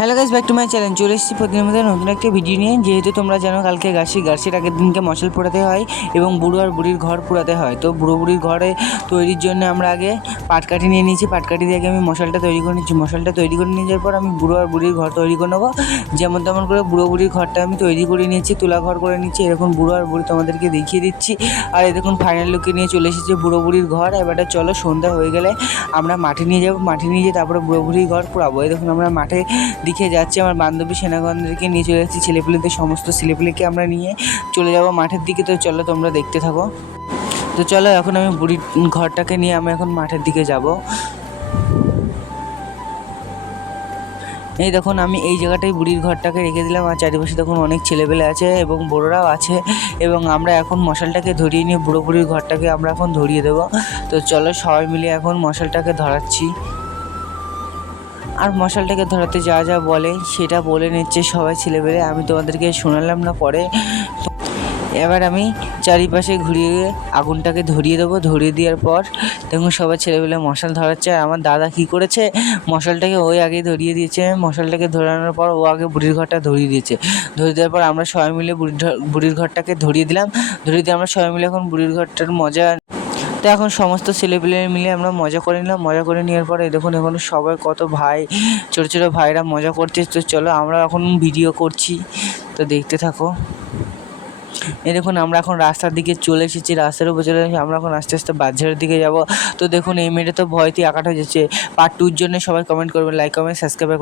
Hello guys, back to my channel. চলে এসেছি প্রতিদিনের মধ্যে নতুন একটা ভিডিও নিয়ে। যেহেতু তোমরা জানো কালকে গাছির আগের দিনকে মশাল পোড়াতে হয় এবং বুড়ো আর বুড়ির ঘর পোড়াতে হয়। তো বুড়ো বুড়ির ঘরে তৈরির জন্য আমরা আগে পাটকাঠি নিয়ে নিয়েছি। পাটকাঠি দিয়ে আগে আমি মশালটা তৈরি করে নিচ্ছি। মশালটা তৈরি করে নিয়ে যাওয়ার পর আমি বুড়ো আর বুড়ির ঘর তৈরি করে নেবো। যেমন তেমন করে বুড়ো বুড়ির ঘরটা আমি তৈরি করে নিয়েছি, তুলা ঘর করে নিচ্ছি। এরকম বুড়ো আর বুড়ি তোমাদেরকে দেখিয়ে দিচ্ছি। আর এই দেখুন ফাইনাল লুকে নিয়ে চলে এসেছে বুড়ো বুড়ির ঘর। এবারে চলো, সন্ধ্যা হয়ে গেলে আমরা মাঠে নিয়ে যাবো। মাঠে নিয়ে যেয়ে তারপরে বুড়ো বুড়ির ঘর পোড়াবো। এই দেখুন আমরা মাঠে দিকে যাচ্ছি। আমার বান্ধবী সেনাগণদেরকে নিয়ে চলে যাচ্ছি। ছেলেপুলেদের সমস্ত ছেলেপুলেকে আমরা নিয়ে চলে যাব মাঠের দিকে। তো চলো, তোমরা দেখতে থাকো। তো চলো, এখন আমি বুড়ির ঘরটাকে নিয়ে আমি এখন মাঠের দিকে যাব। এই দেখুন, আমি এই জায়গাটায় বুড়ির ঘরটাকে রেখে দিলাম। আর চারিপাশে দেখুন অনেক ছেলেপেলে আছে এবং বড়োরাও আছে। এবং আমরা এখন মশালটাকে ধরিয়ে নিয়ে বুড়ো বুড়ির ঘরটাকে আমরা এখন ধরিয়ে দেবো। তো চলো, সবাই মিলে এখন মশালটাকে ধরাচ্ছি। আর মশালটাকে ধরাতে যা যা বলে সেটা বলে নিচ্ছে সবাই ছেলেপেলে। আমি তোমাদেরকে শোনালাম না পরে। এবার আমি চারিপাশে ঘুরিয়ে আগুনটাকে ধরিয়ে দেবো। ধরিয়ে দেওয়ার পর দেখুন সবাই ছেলেপেলে মশাল ধরাচ্ছে। আর আমার দাদা কী করেছে, মশালটাকে ওই আগেই ধরিয়ে দিয়েছে। মশালটাকে ধরানোর পর ও আগে বুড়ির ঘরটা ধরিয়ে দিয়েছে। ধরিয়ে দেওয়ার পর আমরা সবাই মিলে বুড়ির ঘরটাকে ধরিয়ে দিলাম। ধরিয়ে দিয়ে আমরা সবাই মিলে এখন বুড়ির ঘরটার মজা। তো এখন সমস্ত ছেলেপেলে মিলে আমরা মজা করে নিলাম। মজা করে নেওয়ার পরে দেখুন এখন সবাই কত ভাই, ছোটো ছোটো ভাইরা মজা করছে। তো চলো, আমরা এখন ভিডিও করছি, তো দেখতে থাকো। এই দেখুন আমরা এখন রাস্তার দিকে চলে এসেছি। রাস্তার উপর চলে এসেছি। আমরা এখন আস্তে আস্তে বাজারের দিকে যাব। তো দেখুন এই মেয়েটা তো ভয়তে আকাট হয়ে যাচ্ছে। পার্ট 2 এর জন্য সবাই কমেন্ট করবেন, লাইক কমেন্ট সাবস্ক্রাইব করে।